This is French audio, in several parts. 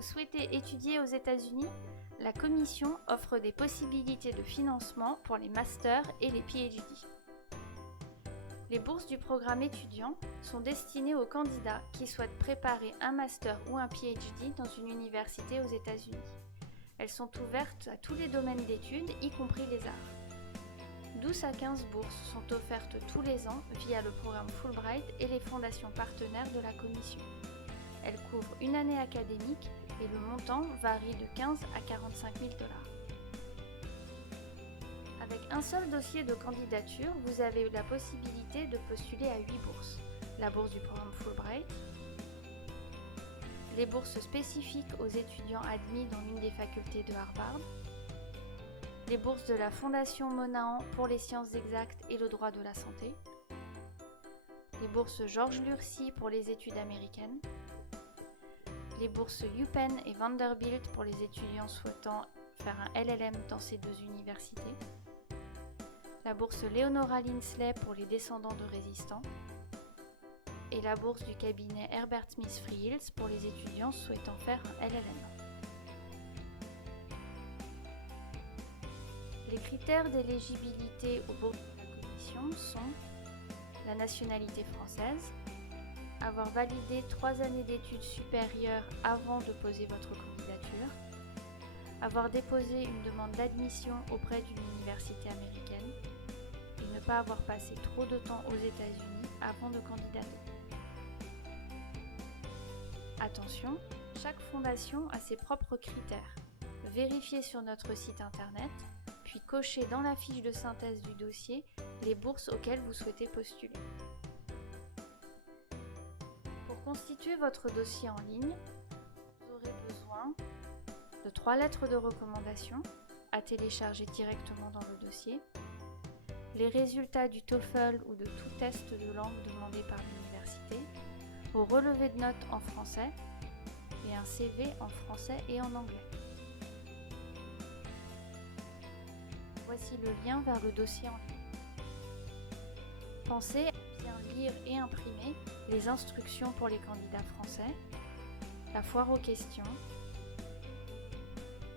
Vous souhaitez étudier aux États-Unis? La Commission offre des possibilités de financement pour les masters et les PhD. Les bourses du programme étudiant sont destinées aux candidats qui souhaitent préparer un master ou un PhD dans une université aux États-Unis. Elles sont ouvertes à tous les domaines d'études, y compris les arts. 12 à 15 bourses sont offertes tous les ans via le programme Fulbright et les fondations partenaires de la Commission. Elles couvrent une année académique et le montant varie de 15 à 45 000 $. Avec un seul dossier de candidature, vous avez la possibilité de postuler à 8 bourses. La bourse du programme Fulbright, les bourses spécifiques aux étudiants admis dans l'une des facultés de Harvard, les bourses de la Fondation Monahan pour les sciences exactes et le droit de la santé, les bourses Georges Lurcy pour les études américaines, les bourses UPenn et Vanderbilt pour les étudiants souhaitant faire un LLM dans ces deux universités, la bourse Leonora Linsley pour les descendants de résistants et la bourse du cabinet Herbert Smith Freehills pour les étudiants souhaitant faire un LLM. Les critères d'éligibilité aux bourses de la Commission sont la nationalité française, avoir validé 3 années d'études supérieures avant de poser votre candidature, avoir déposé une demande d'admission auprès d'une université américaine et ne pas avoir passé trop de temps aux États-Unis avant de candidater. Attention, chaque fondation a ses propres critères. Vérifiez sur notre site internet, puis cochez dans la fiche de synthèse du dossier les bourses auxquelles vous souhaitez postuler. Pour constituer votre dossier en ligne, vous aurez besoin de 3 lettres de recommandation à télécharger directement dans le dossier, les résultats du TOEFL ou de tout test de langue demandé par l'université, vos relevés de notes en français et un CV en français et en anglais. Voici le lien vers le dossier en ligne. Pensez à bien lire et imprimer les instructions pour les candidats français, la foire aux questions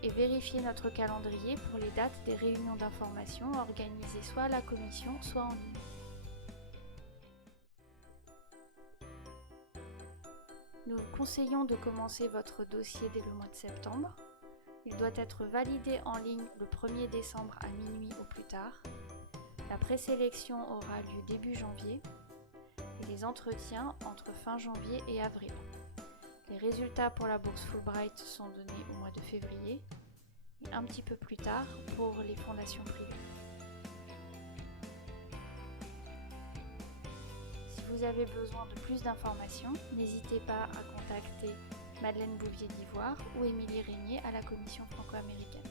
et vérifiez notre calendrier pour les dates des réunions d'information organisées soit à la Commission, soit en ligne. Nous vous conseillons de commencer votre dossier dès le mois de septembre. Il doit être validé en ligne le 1er décembre à minuit au plus tard. La présélection aura lieu début janvier et les entretiens entre fin janvier et avril. Les résultats pour la bourse Fulbright sont donnés au mois de février et un petit peu plus tard pour les fondations privées. Si vous avez besoin de plus d'informations, n'hésitez pas à contacter Madeleine Bouvier d'Ivoire ou Émilie Régnier à la Commission franco-américaine.